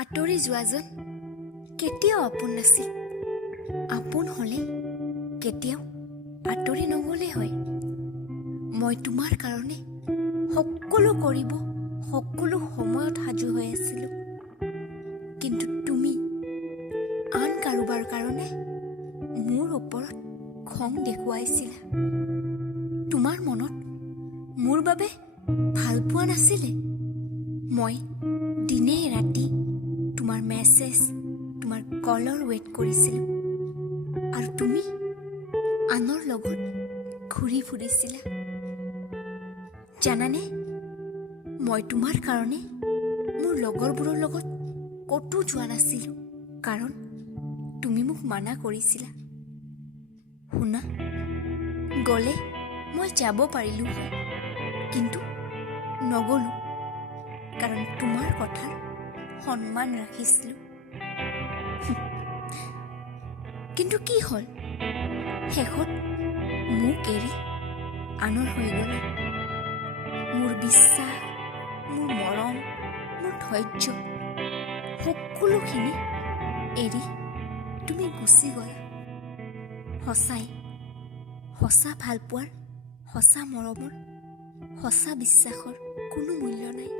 আঁতৰি যোৱাজন কেতিয়াও আপোন নাছিল। আপোন হ'লে কেতিয়াও আঁতৰি নগ'লে হয়। মই তোমাৰ কাৰণে সকলো কৰিব, সকলো সময়ত সাজু হৈ আছিলোঁ। কিন্তু তুমি আন কাৰোবাৰ কাৰণে মোৰ ওপৰত খং দেখুৱাইছিলা। তোমাৰ মনত মোৰ বাবে ভাল পোৱা নাছিলে। মই দিনে ৰাতি তোমাৰ মেছেজ, তোমাৰ কলৰ ৱেইট কৰিছিলোঁ। আৰু তুমি আনৰ লগত ঘূৰি ফুৰিছিলা। জানানে, মই তোমাৰ কাৰণে মোৰ লগৰবোৰৰ লগত ক'তো যোৱা নাছিলোঁ, কাৰণ তুমি মোক মানা কৰিছিলা। শুনা, গ'লে মই যাব পাৰিলোঁ হয়, কিন্তু নগ'লোঁ, কাৰণ তোমাৰ কথাৰ সন্মান ৰাখিছিলোঁ। কিন্তু কি হ'ল, শেষত মোক এৰি আনৰ হৈ গ'লা। মোৰ বিশ্বাস, মোৰ মৰম, মোৰ ধৈৰ্য, সকলোখিনি এৰি তুমি গুচি গ'লা। সঁচাই, সঁচা ভালপোৱাৰ, সঁচা মৰমৰ, সঁচা বিশ্বাসৰ কোনো মূল্য নাই।